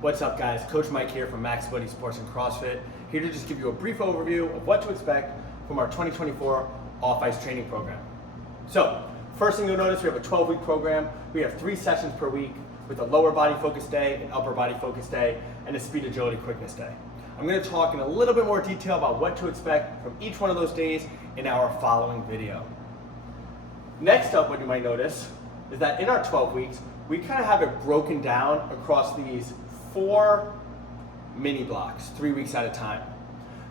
What's up, guys? Coach Mike here from Max Buddy Sports and CrossFit, here to just give you a brief overview of what to expect from our 2024 off-ice training program. So, first thing you'll notice, we have a 12-week program. We have 3 sessions per week with a lower body focus day, an upper body focus day, and a speed, agility, quickness day. I'm going to talk in a little bit more detail about what to expect from each one of those days in our following video. Next up, what you might notice is that in our 12 weeks, we kind of have it broken down across these 4 mini blocks, 3 weeks at a time.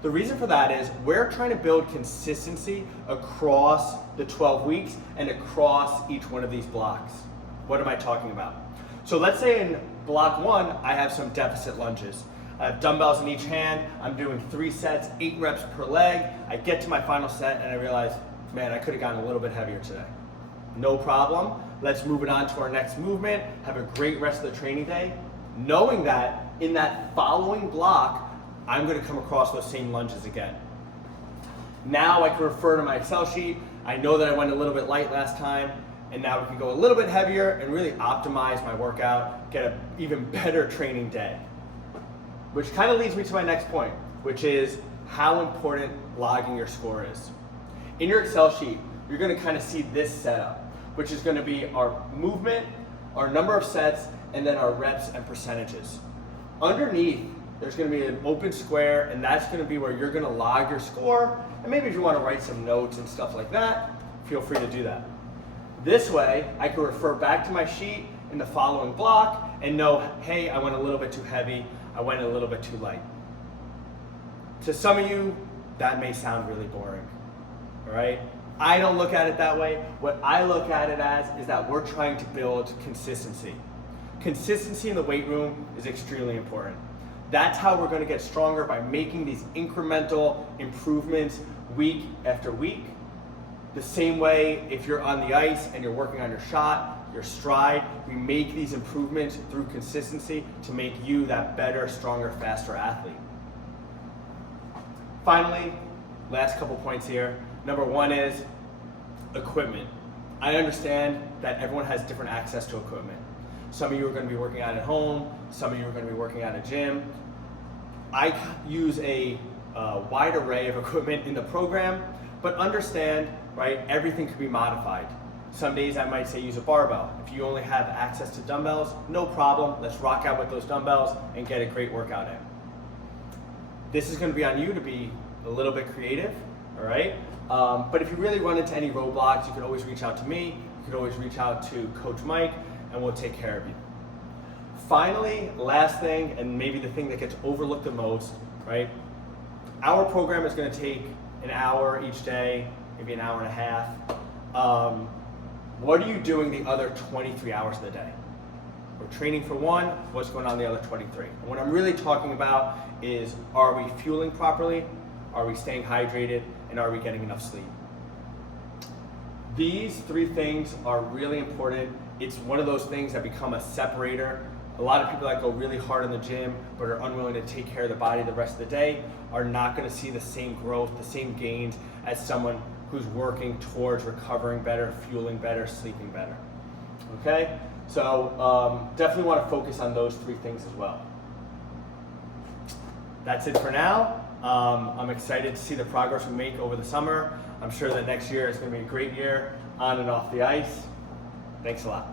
The reason for that is we're trying to build consistency across the 12 weeks and across each one of these blocks. What am I talking about? So let's say in block 1, I have some deficit lunges. I have dumbbells in each hand. I'm doing 3 sets, 8 reps per leg. I get to my final set and I realize, man, I could have gotten a little bit heavier today. No problem. Let's move it on to our next movement. Have a great rest of the training day, knowing that in that following block, I'm going to come across those same lunges again. Now I can refer to my Excel sheet. I know that I went a little bit light last time, and now we can go a little bit heavier and really optimize my workout, get an even better training day. Which kind of leads me to my next point, which is how important logging your score is. In your Excel sheet, you're going to kind of see this setup, which is going to be our movement, our number of sets, and then our reps and percentages. Underneath, there's going to be an open square, and that's going to be where you're going to log your score, and maybe if you want to write some notes and stuff like that, feel free to do that. This way, I can refer back to my sheet in the following block and know, hey, I went a little bit too heavy, I went a little bit too light. To some of you, that may sound really boring, all right? I don't look at it that way. What I look at it as is that we're trying to build consistency. Consistency in the weight room is extremely important. That's how we're going to get stronger, by making these incremental improvements week after week. The same way if you're on the ice and you're working on your shot, your stride, we make these improvements through consistency to make you that better, stronger, faster athlete. Finally, last couple points here. Number 1 is equipment. I understand that everyone has different access to equipment. Some of you are going to be working out at home, some of you are going to be working out at a gym. I use a wide array of equipment in the program, but understand, right, everything can be modified. Some days I might say use a barbell. If you only have access to dumbbells, no problem. Let's rock out with those dumbbells and get a great workout in. This is going to be on you to be a little bit creative, all right? But if you really run into any roadblocks, you can always reach out to me. You can always reach out to Coach Mike, and we'll take care of you. Finally, last thing, and maybe the thing that gets overlooked the most, right? Our program is going to take an hour each day, maybe an hour and a half. What are you doing the other 23 hours of the day? We're training for 1, what's going on the other 23? And what I'm really talking about is, are we fueling properly? Are we staying hydrated? And are we getting enough sleep? These 3 things are really important. It's one of those things that become a separator. A lot of people that go really hard in the gym but are unwilling to take care of their body the rest of the day are not going to see the same growth, the same gains as someone who's working towards recovering better, fueling better, sleeping better. Okay? So definitely want to focus on those 3 things as well. That's it for now. I'm excited to see the progress we make over the summer. I'm sure that next year is going to be a great year on and off the ice. Thanks a lot.